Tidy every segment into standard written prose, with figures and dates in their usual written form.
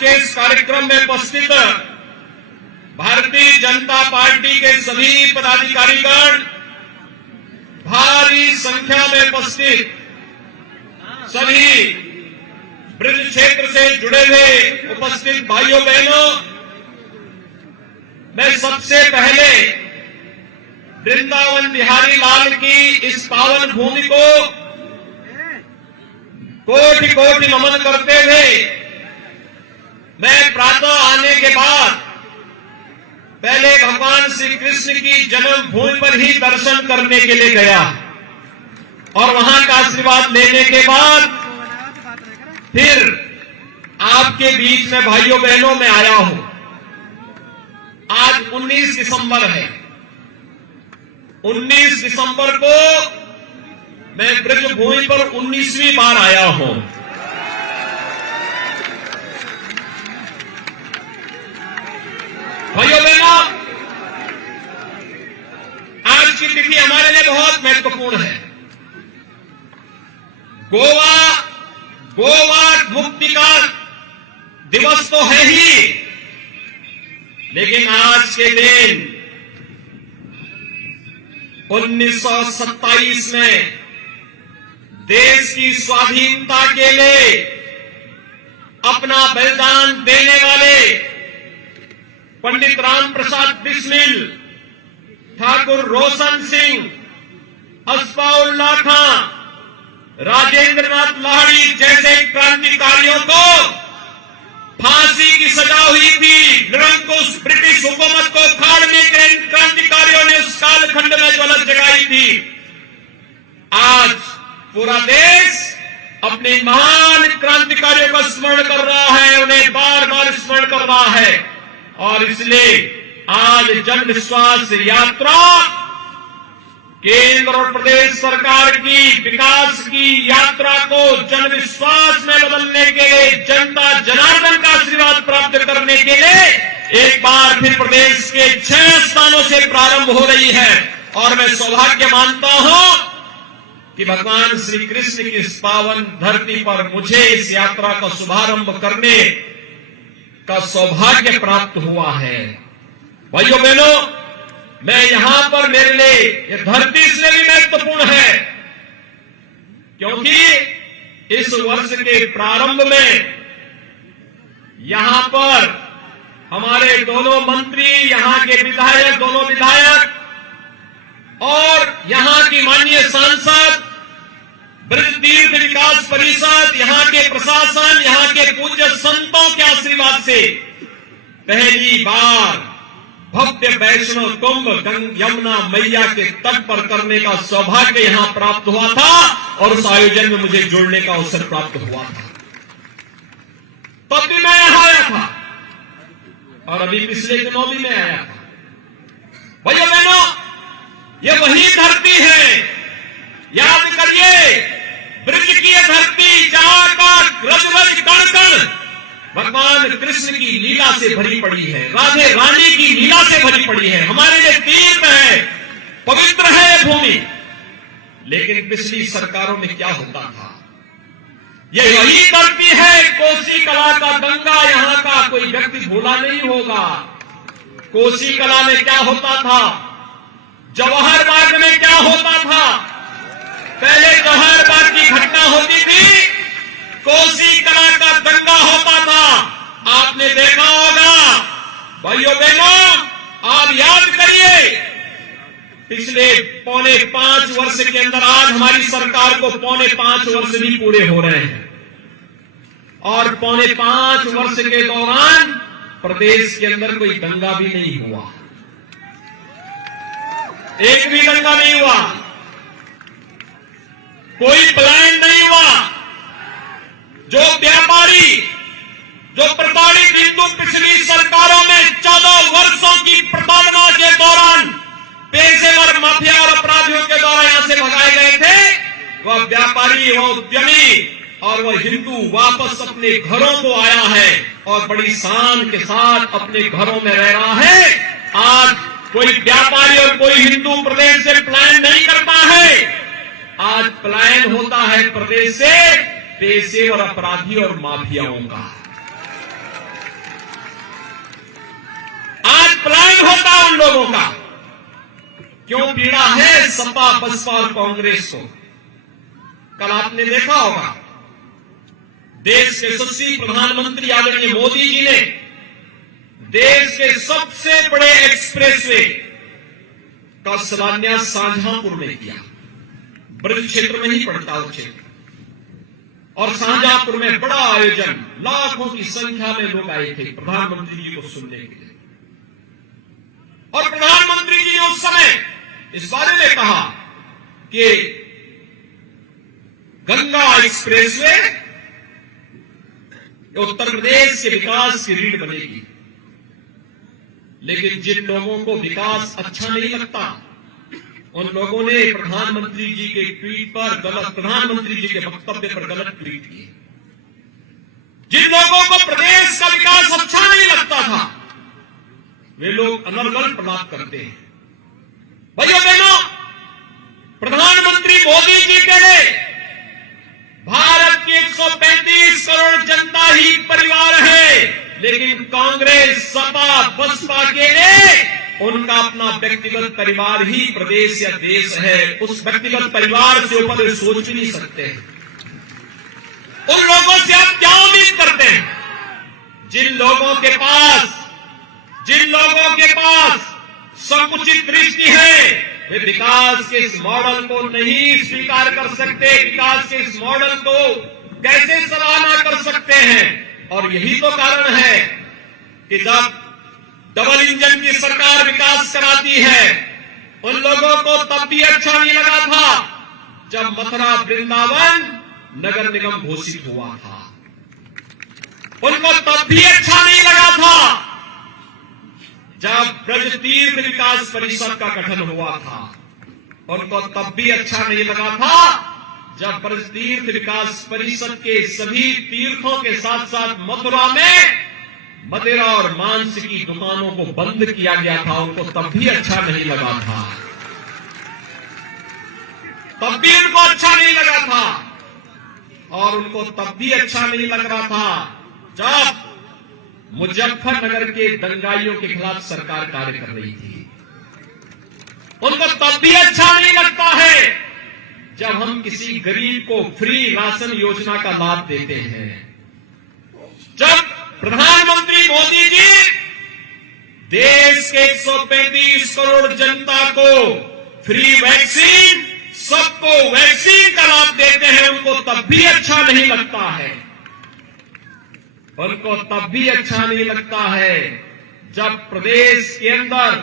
के इस कार्यक्रम में उपस्थित भारतीय जनता पार्टी के सभी पदाधिकारीगण, भारी संख्या में उपस्थित सभी ब्रज क्षेत्र से जुड़े हुए उपस्थित भाइयों बहनों, मैं सबसे पहले वृंदावन बिहारी लाल की इस पावन भूमि को कोटि कोटि नमन करते हुए मैं प्रातः आने के बाद पहले भगवान श्री कृष्ण की जन्मभूमि पर ही दर्शन करने के लिए गया और वहां का आशीर्वाद लेने के बाद फिर आपके बीच में भाइयों बहनों में आया हूं। आज 19 दिसंबर है। 19 दिसंबर को मैं ब्रज भूमि पर 19वीं बार आया हूं। भाइयों बहनों, आज की तिथि हमारे लिए बहुत महत्वपूर्ण है। गोवा मुक्ति का दिवस तो है ही, लेकिन आज के दिन 1927 में देश की स्वाधीनता के लिए अपना बलिदान देने वाले पंडित राम प्रसाद बिस्मिल, ठाकुर रोशन सिंह, अस्फाउल्लाह खां, राजेंद्र नाथ लाहिड़ी जैसे क्रांतिकारियों को फांसी की सजा हुई थी। निरंकुश ब्रिटिश हुकूमत को उखाड़ने के क्रांतिकारियों ने उस कालखंड में ज्वलंत जगाई थी। आज पूरा देश अपने महान क्रांतिकारियों का स्मरण कर रहा है, उन्हें बार बार स्मरण कर रहा है और इसलिए आज जन विश्वास यात्रा केंद्र और प्रदेश सरकार की विकास की यात्रा को जन विश्वास में बदलने के लिए, जनता जनार्दन का आशीर्वाद प्राप्त करने के लिए एक बार फिर प्रदेश के 6 स्थानों से प्रारंभ हो रही है। और मैं सौभाग्य मानता हूं कि भगवान श्री कृष्ण की इस पावन धरती पर मुझे इस यात्रा का शुभारंभ करने का सौभाग्य प्राप्त हुआ है। भाइयों बहनों, मैं यहां पर मेरे लिए यह धरती इसलिए भी महत्वपूर्ण है क्योंकि इस वर्ष के प्रारंभ में यहां पर हमारे दोनों मंत्री, यहां के विधायक, दोनों विधायक और यहां की माननीय सांसद, ब्रज तीर्थ विकास परिषद, यहां के प्रशासन, यहां के पूज्य संतों के आशीर्वाद से पहली बार भव्य वैष्णव कुंभ यमुना मैया के तट पर करने का सौभाग्य यहां प्राप्त हुआ था और उस आयोजन में मुझे जुड़ने का अवसर प्राप्त हुआ था। तब भी मैं यहां आया था और अभी पिछले दिनों भी मैं आया था। भैया बहनों, ये वही धरती है, याद करिए, ब्रज की यह धरती जहां का रज रज कण कण भगवान कृष्ण की लीला से भरी पड़ी है, राधे रानी की लीला से भरी पड़ी है। हमारे लिए तीर्थ है, पवित्र है ये भूमि। लेकिन पिछली सरकारों में क्या होता था? ये वही धरती है, कोसी कला का गंगा, यहां का कोई व्यक्ति भूला नहीं होगा। कोसी कला में क्या होता था? जवाहर बाग में क्या होता था? पहले जवाहर बाग की घटना होती थी, कोसी कला का दंगा होता था। आपने देखा होगा। भाइयों बहनों, आप याद करिए, पिछले 4.5 वर्ष के अंदर आज हमारी सरकार को 4.5 वर्ष भी पूरे हो रहे हैं और 4.5 वर्ष के दौरान प्रदेश के अंदर कोई दंगा भी नहीं हुआ, एक भी दंगा नहीं हुआ, कोई पलायन नहीं हुआ। जो व्यापारी, जो प्रताड़ित हिंदू पिछली सरकारों में 14 वर्षों की प्रताड़ना के दौरान पेशेवर माफिया और अपराधियों के द्वारा यहां से भगाए गए थे, वह व्यापारी, वह उद्यमी और वह हिंदू वापस अपने घरों को आया है और बड़ी शान के साथ अपने घरों में रह रहा है। आज कोई व्यापारी और कोई हिंदू प्रदेश से पलायन नहीं करता है। आज पलायन होता है प्रदेश से पेशेवर अपराधी और माफियाओं का। होता उन लोगों का? क्यों पीड़ा है सपा, बसपा और कांग्रेस को? कल आपने देखा होगा, देश के यशस्वी प्रधानमंत्री आदरणीय मोदी जी ने देश के सबसे बड़े एक्सप्रेसवे का शिलान्यास शाहजहांपुर में किया। ब्रज क्षेत्र में ही पड़ता वो क्षेत्र, और शाहजहांपुर में बड़ा आयोजन, लाखों की संख्या में लोग आए थे प्रधानमंत्री जी को सुनने के लिए। और प्रधानमंत्री जी ने उस समय इस बारे में कहा कि गंगा एक्सप्रेसवे उत्तर प्रदेश के विकास की रीढ़ बनेगी। लेकिन जिन लोगों को विकास अच्छा नहीं लगता, उन लोगों ने प्रधानमंत्री जी के ट्वीट पर गलत, प्रधानमंत्री जी के वक्तव्य पर गलत ट्वीट किए। जिन लोगों को प्रदेश का विकास अच्छा नहीं लगता था, वे लोग अनर्गल प्रलाप करते हैं। भाइयों बहनों, प्रधानमंत्री मोदी जी के लिए भारत की 135 करोड़ जनता ही परिवार है, लेकिन कांग्रेस, सपा, बसपा के लिए उनका अपना व्यक्तिगत परिवार ही प्रदेश या देश है। उस व्यक्तिगत परिवार से ऊपर वे सोच भी नहीं सकते हैं। उन लोगों से आप क्या उम्मीद करते हैं? जिन लोगों के पास संकुचित दृष्टि है, वे विकास के इस मॉडल को नहीं स्वीकार कर सकते। विकास के इस मॉडल को कैसे सराहना कर सकते हैं? और यही तो कारण है कि जब डबल इंजन की सरकार विकास कराती है, उन लोगों को तब भी अच्छा नहीं लगा था जब मथुरा वृंदावन नगर निगम घोषित हुआ था। उनको तब भी अच्छा नहीं लगा था जब ब्रज तीर्थ विकास परिषद का गठन हुआ था। उनको तब भी अच्छा नहीं लगा था जब ब्रज तीर्थ विकास परिषद के सभी तीर्थों के साथ साथ मथुरा में मदिरा और मांस की दुकानों को बंद किया गया था। उनको तब भी अच्छा नहीं लगा था, तब भी उनको अच्छा नहीं लगा था। और उनको तब भी अच्छा नहीं लग रहा था जब मुजफ्फरनगर के दंगाइयों के खिलाफ सरकार कार्य कर रही थी। उनको तब भी अच्छा नहीं लगता है जब हम किसी गरीब को फ्री राशन योजना का लाभ देते हैं। जब प्रधानमंत्री मोदी जी देश के 135 करोड़ जनता को फ्री वैक्सीन, सबको वैक्सीन का लाभ देते हैं, उनको तब भी अच्छा नहीं लगता है। उनको तब भी अच्छा नहीं लगता है जब प्रदेश के अंदर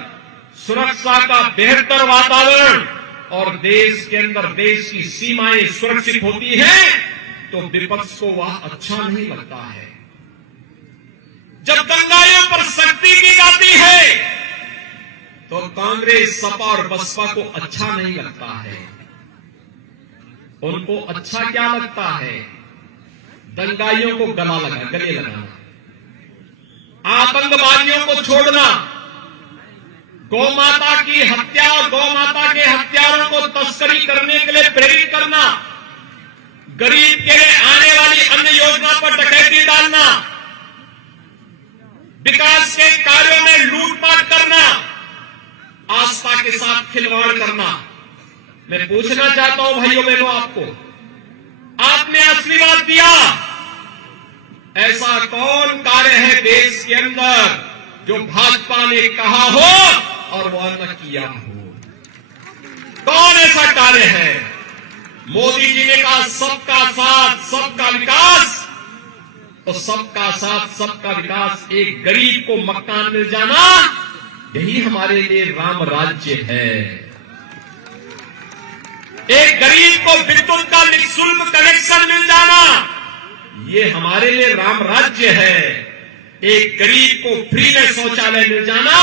सुरक्षा का बेहतर वातावरण और देश के अंदर देश की सीमाएं सुरक्षित होती हैं, तो विपक्ष को वह अच्छा नहीं लगता है। जब दंगाइयों पर सख्ती की जाती है तो कांग्रेस, सपा और बसपा को अच्छा नहीं लगता है। उनको अच्छा क्या लगता है? दंगाइयों को गले लगाना, आतंकवादियों को छोड़ना, गौमाता की हत्या और गौमाता के हत्यारों को तस्करी करने के लिए प्रेरित करना, गरीब के लिए आने वाली अन्य योजना पर डकैती डालना, विकास के कार्यों में लूटपाट करना, आस्था के साथ खिलवाड़ करना। मैं पूछना चाहता हूं भाइयों बहनों, आपने आशीर्वाद दिया, ऐसा कौन कार्य है देश के अंदर जो भाजपा ने कहा हो और वह न किया हो? कौन ऐसा कार्य है? मोदी जी ने कहा सबका साथ सबका विकास, तो सबका साथ सबका विकास, एक गरीब को मकान मिल जाना, यही हमारे लिए राम राज्य है। एक गरीब को विद्युत का निःशुल्क कनेक्शन मिल जाना, ये हमारे लिए राम राज्य है। एक गरीब को फ्री में शौचालय मिल जाना,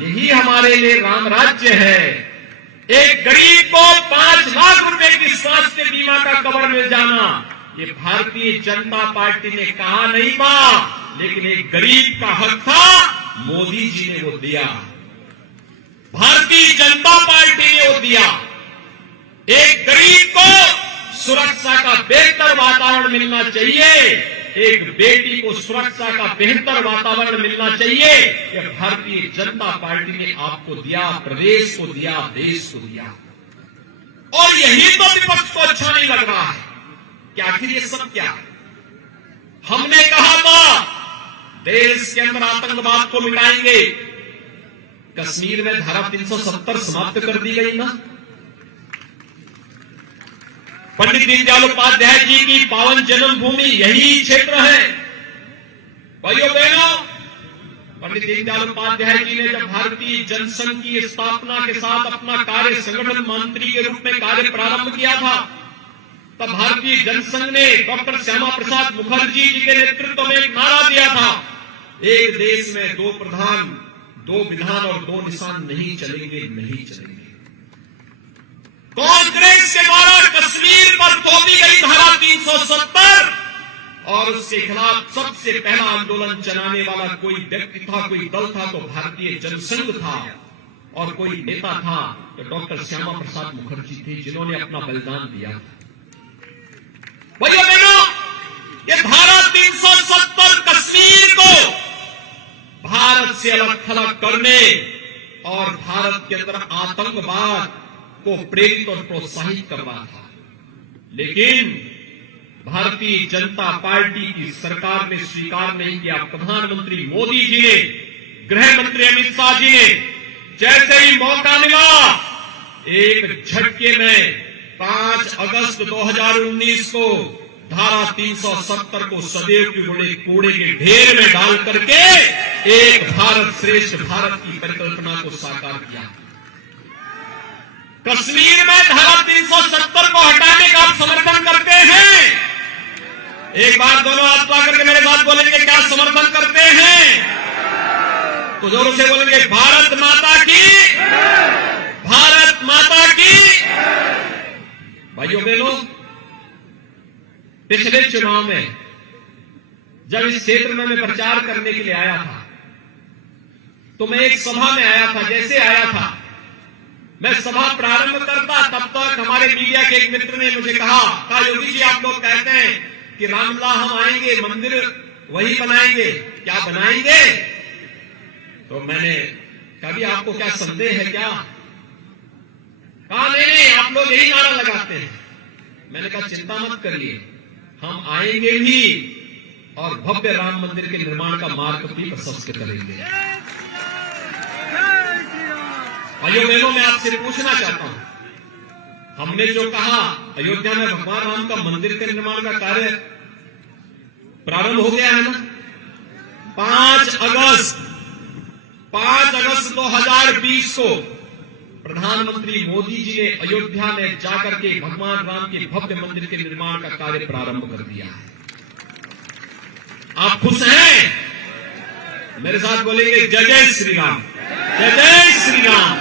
यही हमारे लिए राम राज्य है। एक गरीब को 5 लाख रुपए की स्वास्थ्य बीमा का कवर मिल जाना, ये भारतीय जनता पार्टी ने कहा नहीं था, लेकिन एक गरीब का हक था, मोदी जी ने वो दिया, भारतीय जनता पार्टी ने वो दिया। एक गरीब को सुरक्षा का बेहतर वातावरण मिलना चाहिए, एक बेटी को सुरक्षा का बेहतर वातावरण मिलना चाहिए। ये भारतीय जनता पार्टी ने आपको दिया, प्रदेश को दिया, देश को दिया। और यही तो विपक्ष को अच्छा नहीं लग रहा है कि आखिर ये सब क्या है। हमने कहा था देश के अंदर आतंकवाद को मिटाएंगे, कश्मीर में धारा 370 समाप्त कर दी गई ना। पंडित दीनदयाल उपाध्याय जी की पावन जन्मभूमि यही क्षेत्र है। भाइयों बहनों, पंडित दीनदयाल उपाध्याय जी ने जब भारतीय जनसंघ की स्थापना के साथ अपना कार्य संगठन मंत्री के रूप में कार्य प्रारंभ किया था, तब भारतीय जनसंघ ने डॉक्टर श्यामा प्रसाद मुखर्जी जी के नेतृत्व में एक नारा दिया था, एक देश में 2 प्रधान, 2 विधान और 2 निशान नहीं चलेंगे, नहीं चलेंगे। कांग्रेस के द्वारा कश्मीर पर थोपी गई धारा 370 और उसके खिलाफ सबसे पहला आंदोलन चलाने वाला कोई व्यक्ति था, कोई दल था तो भारतीय जनसंघ था, और कोई नेता था तो डॉक्टर श्यामा प्रसाद मुखर्जी थे, जिन्होंने अपना बलिदान दिया था। भाइयों बहनों, ये धारा 370 कश्मीर को भारत से अलग थलग करने और भारत के अंदर आतंकवाद को प्रेरित और प्रोत्साहित कर रहा था। लेकिन भारतीय जनता पार्टी की सरकार ने स्वीकार नहीं किया। प्रधानमंत्री मोदी जी ने, गृह मंत्री अमित शाह जी ने जैसे ही मौका मिला, एक झटके में 5 अगस्त 2019 को धारा 370 को सदैव के कूड़े के ढेर में डाल करके एक भारत श्रेष्ठ भारत की परिकल्पना को साकार किया। कश्मीर में धारा 370 को हटाने का आप समर्थन करते हैं? एक बार दोनों हाथ ला करके मेरे साथ बोलेंगे, क्या समर्थन करते हैं? तो जोरों से बोलेंगे, भारत माता की, भारत माता की। भाइयों बहनों, पिछले चुनाव में जब इस क्षेत्र में मैं प्रचार करने के लिए आया था, तो मैं एक सभा में आया था। जैसे आया था, मैं सभा प्रारंभ करता, तब तक हमारे मीडिया के एक मित्र ने मुझे कहा, योगी जी आप लोग कहते हैं कि रामलला हम आएंगे, मंदिर वही बनाएंगे, क्या बनाएंगे? तो मैंने कभी आपको क्या संदेह है क्या? कहा नहीं, आप लोग यही नारा लगाते हैं। मैंने कहा चिंता मत करिए, हम आएंगे भी और भव्य राम मंदिर के निर्माण का मार्ग भी प्रशस्त करेंगे। भाइयों बहनों, मैं आपसे पूछना चाहता हूं, हमने जो कहा अयोध्या में भगवान राम का मंदिर के निर्माण का कार्य प्रारंभ हो गया है ना। 5 अगस्त 2020 को प्रधानमंत्री मोदी जी ने अयोध्या में जाकर के भगवान राम के भव्य मंदिर के निर्माण का कार्य प्रारंभ कर दिया है। आप खुश हैं? मेरे साथ बोलेंगे, जय जय श्री राम, जय जय श्री राम।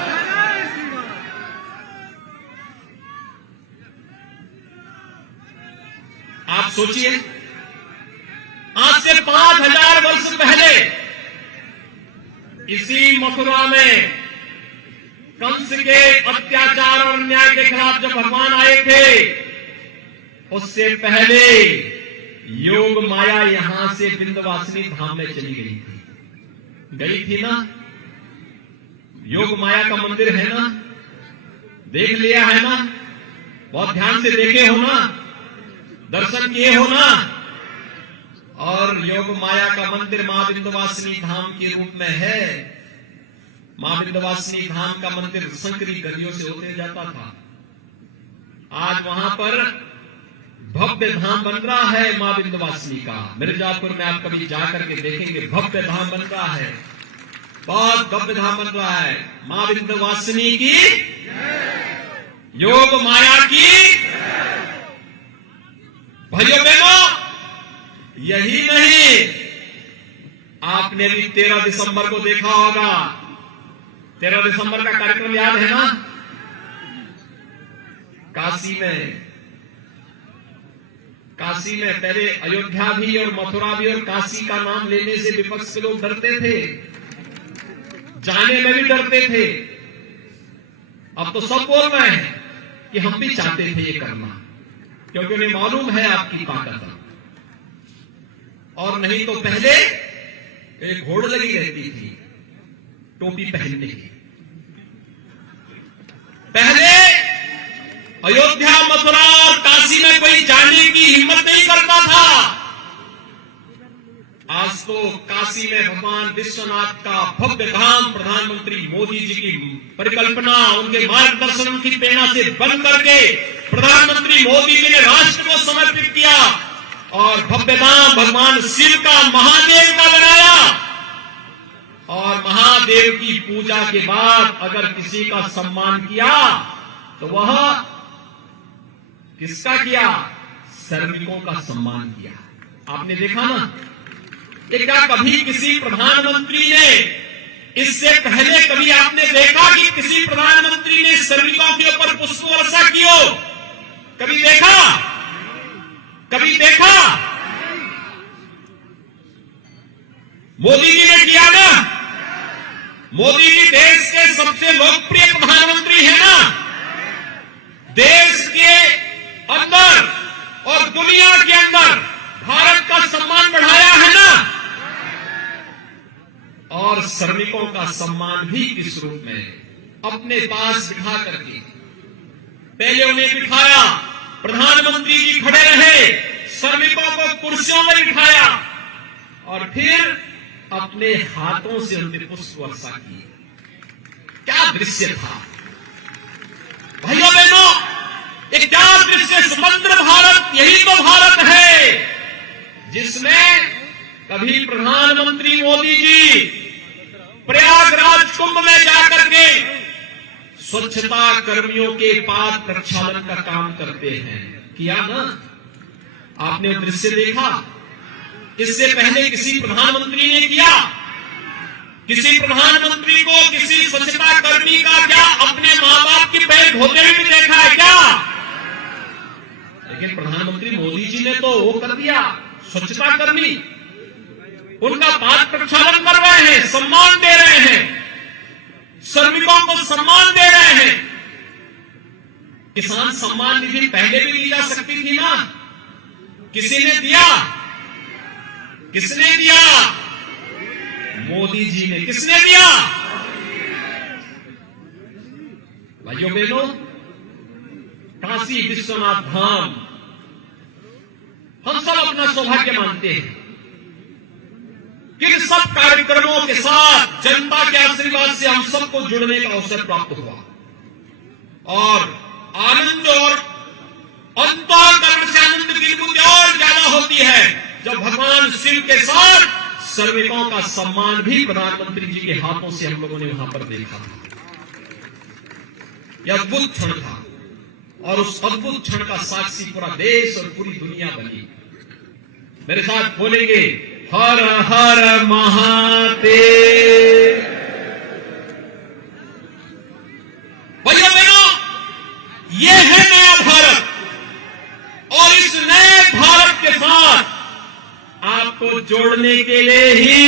आप सोचिए, आज से 5000 वर्ष पहले इसी मथुरा में कंस के अत्याचार और अन्याय के खिलाफ जब भगवान आए थे, उससे पहले योग माया यहां से विंध्यवासिनी धाम में चली गई थी ना। योग माया का मंदिर है ना, देख लिया है ना, बहुत ध्यान से देखे हो ना, दर्शन किए हो ना। और योग माया का मंदिर मां विंध्यवासिनी धाम के रूप में है। मां विंध्यवासिनी धाम का मंदिर संकरी गलियों से होते जाता था। आज वहां पर भव्य धाम बन रहा है मां विंध्यवासिनी का। मिर्जापुर में आप कभी जाकर के देखेंगे, भव्य धाम बन रहा है, बहुत भव्य धाम बन रहा है। मां विंध्यवासिनी की, योग माया की। भाइयों बहनों, यही नहीं, आपने भी 13 दिसंबर को देखा होगा। 13 दिसंबर का कार्यक्रम याद है ना? काशी में पहले अयोध्या भी और मथुरा भी और काशी का नाम लेने से विपक्ष के लोग डरते थे, जाने में भी डरते थे। अब तो सब बोल रहे हैं कि हम भी चाहते थे ये करना, क्योंकि उन्हें मालूम है आपकी ताकत। और नहीं तो पहले एक घोड़ लगी रहती थी टोपी पहनने की। पहले अयोध्या, मथुरा और काशी में कोई जाने की हिम्मत नहीं करता था। आज तो काशी में भगवान विश्वनाथ का भव्य धाम प्रधानमंत्री मोदी जी की परिकल्पना, उनके मार्गदर्शन की प्रेरणा से बन करके प्रधानमंत्री मोदी जी ने राष्ट्र को समर्पित किया और भव्य धाम भगवान शिव का, महादेव का बनाया। और महादेव की पूजा के बाद अगर किसी का सम्मान किया तो वह किसका किया? श्रमिकों का सम्मान किया। आपने देखा ना, क्या कभी किसी प्रधानमंत्री ने, इससे पहले कभी आपने देखा कि किसी प्रधानमंत्री ने श्रमिकों के ऊपर पुष्प वर्षा की हो? कभी देखा? कभी देखा? मोदी जी ने किया ना। मोदी जी देश के सबसे लोकप्रिय प्रधानमंत्री है ना। देश के अंदर और दुनिया के अंदर भारत का सम्मान बढ़ाया है ना। और श्रमिकों का सम्मान भी किस रूप में? अपने पास बिठा करके। पहले उन्हें बिठाया, प्रधानमंत्री जी खड़े रहे, श्रमिकों को कुर्सियों में बिठाया और फिर अपने हाथों से उनके पुष्प वर्षा की। क्या दृश्य था भाइयों बहनों, एक क्या दृश्य! स्वतंत्र भारत, यही तो भारत है जिसमें कभी प्रधानमंत्री मोदी जी प्रयागराज कुंभ में जाकर के स्वच्छता कर्मियों के पाद प्रक्षालन का काम करते हैं। किया ना? आपने दृश्य देखा? इससे पहले किसी प्रधानमंत्री ने किया? किसी प्रधानमंत्री को किसी स्वच्छता कर्मी का क्या अपने मां बाप की पैर धोते हुए भी देखा है क्या? लेकिन प्रधानमंत्री मोदी जी ने तो वो कर दिया, स्वच्छता कर्मी उनका पाद प्रक्षालन कर रहे हैं, सम्मान दे रहे हैं, श्रमिकों को सम्मान दे रहे हैं। किसान सम्मान निधि पहले भी दी जा सकती थी ना। किसी ने दिया? किसने दिया? मोदी जी ने। किसने दिया? भाइयों बहनों, काशी विश्वनाथ धाम हम सब अपना सौभाग्य मानते हैं कि सब कार्यक्रमों के साथ जनता के आशीर्वाद से हम सबको जुड़ने का अवसर प्राप्त हुआ और आनंद और अंतःकरण से आनंद की अनुभूति और ज्यादा होती है जब भगवान शिव के साथ श्रमिकों का सम्मान भी प्रधानमंत्री जी के हाथों से हम लोगों ने वहां पर देखा था। यह अद्भुत क्षण था और उस अद्भुत क्षण का साक्षी पूरा देश और पूरी दुनिया बनी। मेरे साथ बोलेंगे, हर हर महादेव। भैया बहनों, ये है नया भारत और इस नए भारत के साथ आपको जोड़ने के लिए ही,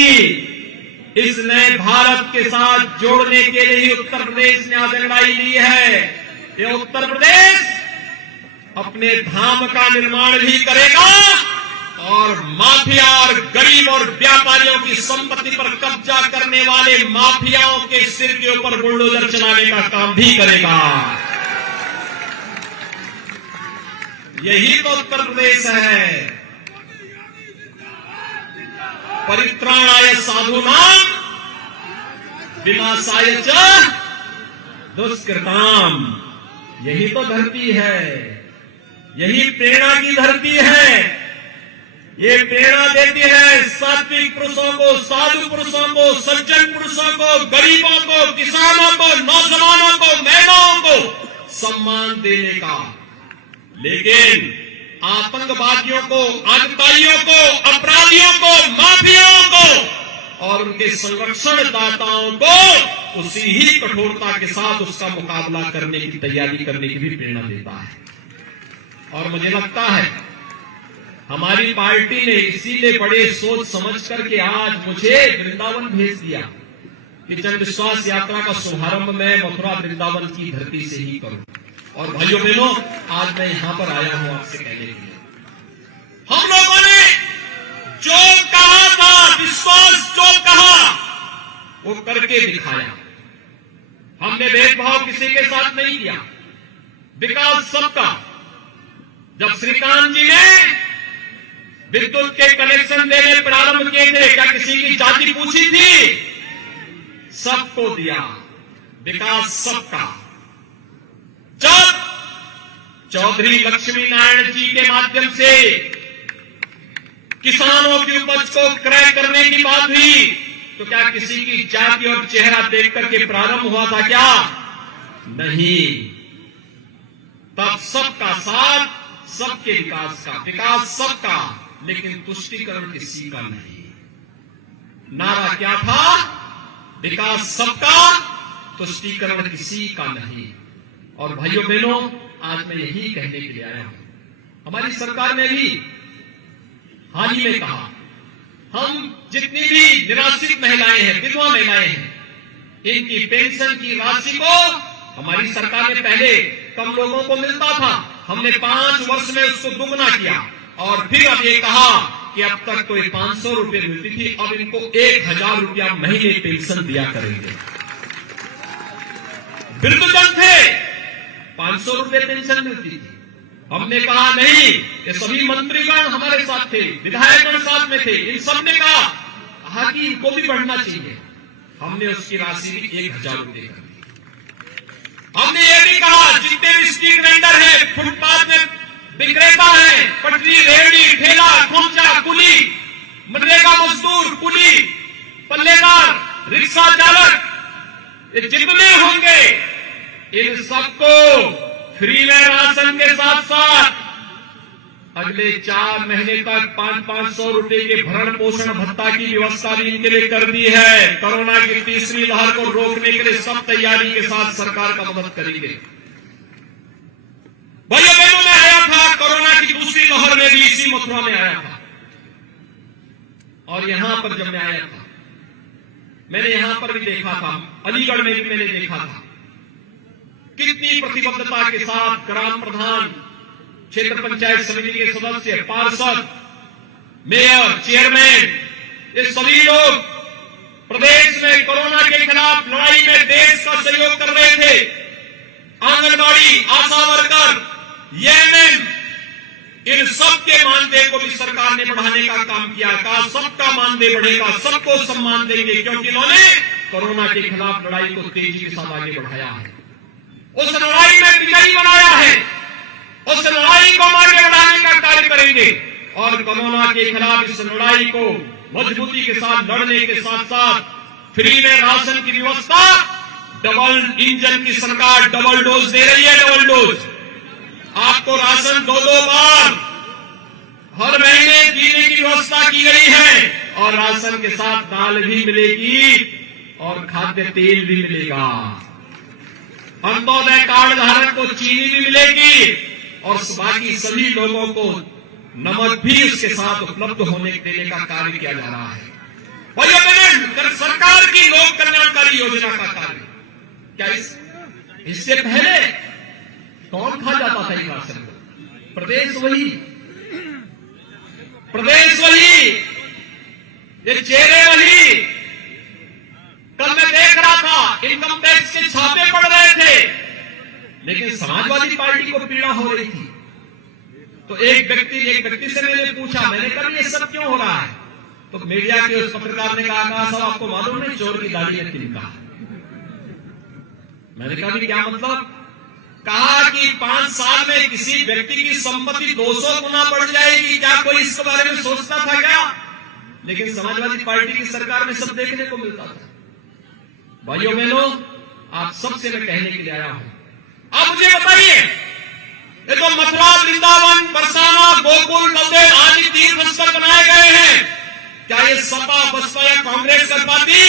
इस नए भारत के साथ जोड़ने के लिए ही उत्तर प्रदेश ने आज लड़ाई ली है। ये उत्तर प्रदेश अपने धाम का निर्माण भी करेगा और माफिया और गरीब और व्यापारियों की संपत्ति पर कब्जा करने वाले माफियाओं के सिर के ऊपर बुलडोजर चलाने का काम भी करेगा। यही तो उत्तर प्रदेश है। परित्राणाय साधूनां विनाशाय च दुष्कृताम्। यही तो धरती है, यही प्रेरणा की धरती है। ये प्रेरणा देती है सात्विक पुरुषों को, साधु पुरुषों को, सज्जन पुरुषों को, गरीबों को, किसानों को, नौजवानों को, महिलाओं को सम्मान देने का। लेकिन आतंकवादियों को, आतताइयों को, अपराधियों को, माफियाओं को और उनके संरक्षणदाताओं को उसी ही कठोरता के साथ उसका मुकाबला करने की तैयारी करने की भी प्रेरणा देता है। और मुझे लगता है हमारी पार्टी ने इसीलिए बड़े सोच समझ करके आज मुझे वृंदावन भेज दिया कि जन विश्वास यात्रा का शुभारंभ मैं मथुरा वृंदावन की धरती से ही करूं। और भाइयों बहनों, आज मैं यहां पर आया हूं आपसे कहने के लिए, हम लोगों ने जो कहा था, विश्वास जो कहा वो करके दिखाया। हमने भेदभाव किसी के साथ नहीं किया, विकास सबका। जब श्रीकांत जी ने विद्युत के कनेक्शन देने प्रारंभ किए थे, क्या किसी की जाति पूछी थी? सबको दिया, विकास सबका। जब चौधरी लक्ष्मी नारायण जी के माध्यम से किसानों की उपज को क्रय करने की बात हुई, तो क्या किसी की जाति और चेहरा देख करके प्रारंभ हुआ था क्या? नहीं। तब सबका साथ, सबके विकास का, विकास सबका, लेकिन तुष्टीकरण किसी का नहीं। नारा क्या था? विकास सबका, तुष्टीकरण किसी का नहीं। और भाइयों बहनों, आज मैं यही कहने के लिए आया हूं। हमारी सरकार ने भी हाल ही में कहा, हम जितनी भी निराश्रित महिलाएं हैं, विधवा महिलाएं हैं, इनकी पेंशन की राशि को हमारी सरकार ने, पहले कम लोगों को मिलता था, हमने 5 वर्ष में उसको दुगना किया। और फिर अब ये कहा कि अब तक तो 500 रुपए मिलती थी, अब इनको 1000 रुपया महीने पेंशन दिया करेंगे। वृद्धजन थे, 500 रुपए पेंशन मिलती थी। हमने कहा नहीं, ये सभी मंत्रीगण हमारे साथ थे, विधायकगण साथ में थे, इन सब ने कहा कि इनको भी बढ़ना चाहिए। हमने उसकी राशि भी 1000 रुपए कर दी। हमने ये भी कहा, जितने भी स्ट्रीट वेंडर हैं, फुटपाथ में विक्रेता हैं, पटरी, रेहड़ी, ठेला, खोमचा, कुली, मनरेगा मजदूर, कुली, पल्लेदार, रिक्शा चालक, ये जितने होंगे, इन सबको फ्री में राशन के साथ साथ अगले 4 महीने तक 500 रुपए के भरण पोषण भत्ता की व्यवस्था भी इनके लिए कर दी है। कोरोना की तीसरी लहर को रोकने के लिए सब तैयारी के साथ सरकार का मदद करेंगे। भाइयों बहनों, में आया था कोरोना की दूसरी लहर में भी इसी मथुरा में आया था। और यहां पर जब मैं आया था, मैंने यहां पर भी देखा था, अलीगढ़ में भी मैंने देखा था, कितनी प्रतिबद्धता के साथ ग्राम प्रधान, क्षेत्र पंचायत समिति के सदस्य, पार्षद, मेयर, चेयरमैन, ये सभी लोग प्रदेश में कोरोना के खिलाफ लड़ाई में देश का सहयोग कर रहे थे। आंगनबाड़ी, आशा वर्कर, एएनएम, इन सबके मानदेय को भी सरकार ने बढ़ाने का काम किया। कहा सबका मानदेय बढ़ेगा, सबको सम्मान देंगे, क्योंकि इन्होंने कोरोना के खिलाफ लड़ाई को तेजी के साथ आगे बढ़ाया है। उस लड़ाई में विजयी बनाया है, उस लड़ाई को आगे बढ़ाने का कार्य करेंगे। और कोरोना के खिलाफ इस लड़ाई को मजबूती के साथ लड़ने के साथ साथ फ्री में राशन की व्यवस्था, डबल इंजन की सरकार डबल डोज दे रही है। डबल डोज आपको राशन 2-2 बार हर महीने देने की व्यवस्था की गई है। और राशन के साथ दाल भी मिलेगी और खाद्य तेल भी मिलेगा। अंत्योदय कार्ड धारक को चीनी भी मिलेगी और बाकी सभी लोगों को नमक भी उसके साथ उपलब्ध होने देने का कार्य किया जा रहा है। भाइयों बहनों, सरकार की लोक कल्याणकारी योजना का कार्य क्या इससे पहले कौन खा जाता था ये राशन को? प्रदेश वही, ये चेहरे वही। कल मैं देख रहा था, इनकम टैक्स के छापे पड़ रहे थे, लेकिन समाजवादी पार्टी को पीड़ा हो रही थी। तो एक व्यक्ति से मैंने पूछा, मैंने कहा ये सब क्यों हो रहा है? तो मीडिया के उस पत्रकार ने कहा साहब आपको मालूम नहीं चोर की दाढ़ी ने तिनका। मैंने कहा क्या मतलब? कहा कि 5 साल में किसी व्यक्ति की संपत्ति 200 गुना बढ़ जाएगी, क्या कोई इसके बारे में सोचता था क्या? लेकिन समाजवादी पार्टी की सरकार में सब देखने को मिलता था। भाइयों बहनों, आप सबसे मैं कहने के लिए आया हूं, आप मुझे बताइए, ये तो मथुरा, वृंदावन, बरसाना, गोकुल, नंदेड़ आदि तीर्थ स्थल बनाए गए हैं, क्या ये सपा, बसपा या कांग्रेस कर पाती?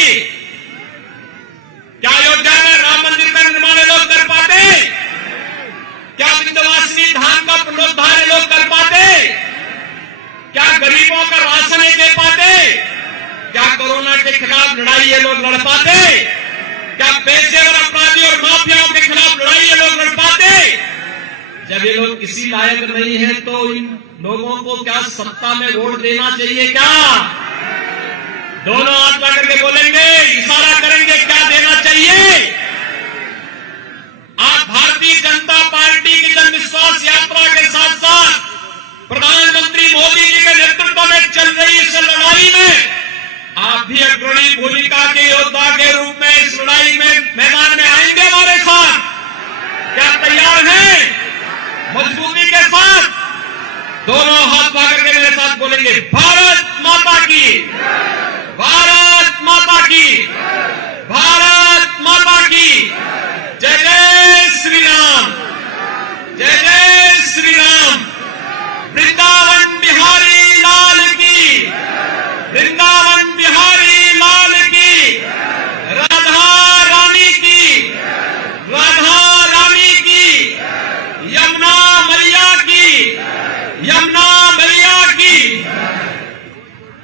क्या अयोध्या में राम मंदिर का निर्माण लोग कर पाते? क्या विंध्यवासिनी धाम का पुनरुद्धार लोग कर पाते? क्या गरीबों का राशन दे पाते? क्या कोरोना के खिलाफ लड़ाई ये लोग लड़ पाते? क्या पेशेवर अपराधी और माफियाओं के खिलाफ लड़ाई ये लोग लड़ पाते? जब ये लोग किसी लायक नहीं है तो इन लोगों को क्या सत्ता में वोट देना चाहिए क्या? दोनों हाथ पकड़ के बोलेंगे, इशारा करेंगे क्या देना चाहिए? आप भारतीय जनता पार्टी की जन विश्वास यात्रा के साथ साथ प्रधानमंत्री मोदी जी के नेतृत्व में चल रही इस लड़ाई में आप भी अग्रणी भूमिका के योद्धा के रूप में इस लड़ाई में मैदान में आएंगे हमारे साथ? क्या तैयार हैं? मजबूती के साथ दोनों हाथ पकड़ के मेरे साथ बोलेंगे, भारत माता की, भारत माता की, भारत माता की।